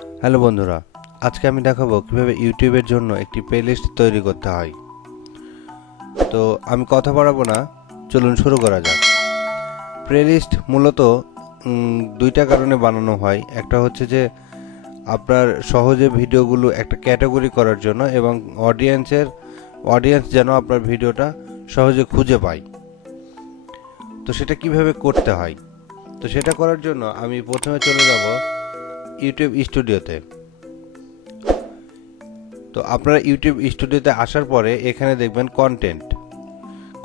Hello বন্ধুরা, আজকে আমি দেখাবো কিভাবে ইউটিউবের জন্য একটি প্লেলিস্ট তৈরি করতে হয়। তো আমি কথা বাড়াবো না, চলুন শুরু করা যাক। প্লেলিস্ট মূলত দুইটা কারণে বানানো হয়। একটা হচ্ছে যে আপনার সহজে ভিডিওগুলো একটা ক্যাটাগরি করার জন্য, এবং অডিয়েন্স যেন আপনার ভিডিওটা সহজে খুঁজে পায়। তো সেটা কিভাবে করতে হয়, তো সেটা করার জন্য আমি প্রথমে চলে যাব ইউটিউব স্টুডিওতে। তো আপনারা ইউটিউব স্টুডিওতে আসার পরে এখানে দেখবেন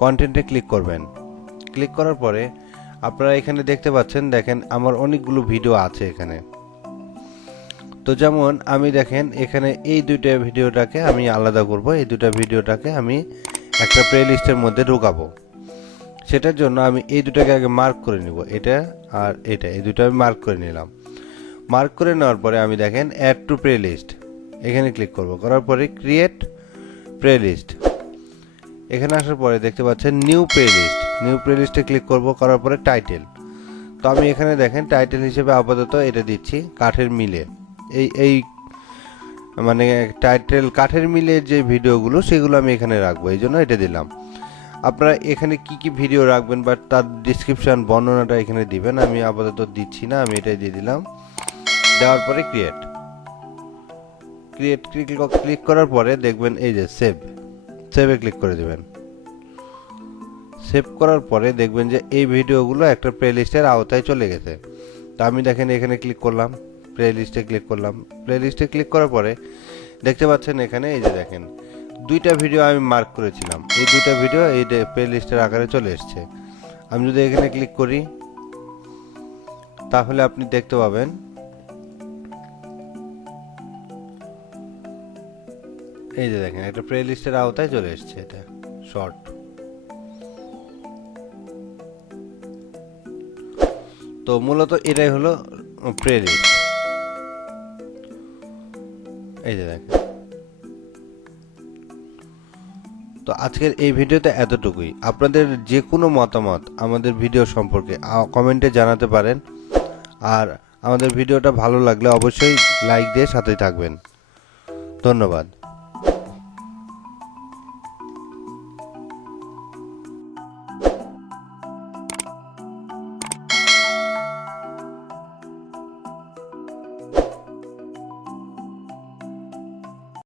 কন্টেন্টে ক্লিক করবেন। ক্লিক করার পরে আপনারা এখানে দেখতে পাচ্ছেন, দেখেন আমার অনেকগুলো ভিডিও আছে এখানে। তো যেমন আমি দেখেন এখানে এই দুইটা ভিডিওটাকে আমি আলাদা করব, এই দুইটা ভিডিওটাকে আমি একটা প্লেলিস্টের মধ্যে ঢুকাবো। সেটার জন্য আমি এই দুটাকে আগে মার্ক করে নিব, এটা আর এটা, এই দুটো আমি মার্ক করে নিলাম। মার্ক করে নেওয়ার পরে আমি দেখেন অ্যাড টু প্লেলিস্ট, এখানে ক্লিক করব। করার পরে ক্রিয়েট প্লেলিস্ট, এখানে আসার পরে দেখতে পাচ্ছেন নিউ প্লেলিস্টে ক্লিক করব। করার পরে টাইটেল, তো আমি এখানে দেখেন টাইটেল হিসেবে আপাতত এটা দিচ্ছি কাঠের মিলে। এই মানে কাঠের মিলের যে ভিডিওগুলো সেগুলো আমি এখানে রাখবো, এই জন্য এটা দিলাম। আপনারা এখানে কি ভিডিও রাখবেন বা তার ডিসক্রিপশন বর্ণনাটা এখানে দিবেন, আমি আপাতত দিচ্ছি না, আমি এটাই দিয়ে দিলাম। দেওয়ার পরে ক্লিক করার পরে দেখবেন এই যে সেভে ক্লিক করে দেবেন। সেভ করার পরে দেখবেন যে এই ভিডিওগুলো একটা প্লেলিস্টের আওতায় চলে গেছে। তো আমি দেখেন এখানে ক্লিক করলাম, প্লেলিস্টে ক্লিক করার পরে দেখতে পাচ্ছেন এখানে এই যে দেখেন দুইটা ভিডিও আমি মার্ক করেছিলাম, এই দুইটা ভিডিও এই প্লেলিস্টের আকারে চলে এসছে। আমি যদি এখানে ক্লিক করি তাহলে আপনি দেখতে পাবেন এই যে দেখেন একটা প্লেলিস্টের আওতায় চলে এসছে, এটা শর্ট। তো মূলত এটাই হলো প্লেলিস্ট, এই যে দেখেন। তো আজকের এই ভিডিওতে এতটুকুই। আপনাদের যে কোনো মতামত আমাদের ভিডিও সম্পর্কে কমেন্টে জানাতে পারেন, আর আমাদের ভিডিওটা ভালো লাগলে অবশ্যই লাইক দিয়ে সাথেই থাকবেন। ধন্যবাদ।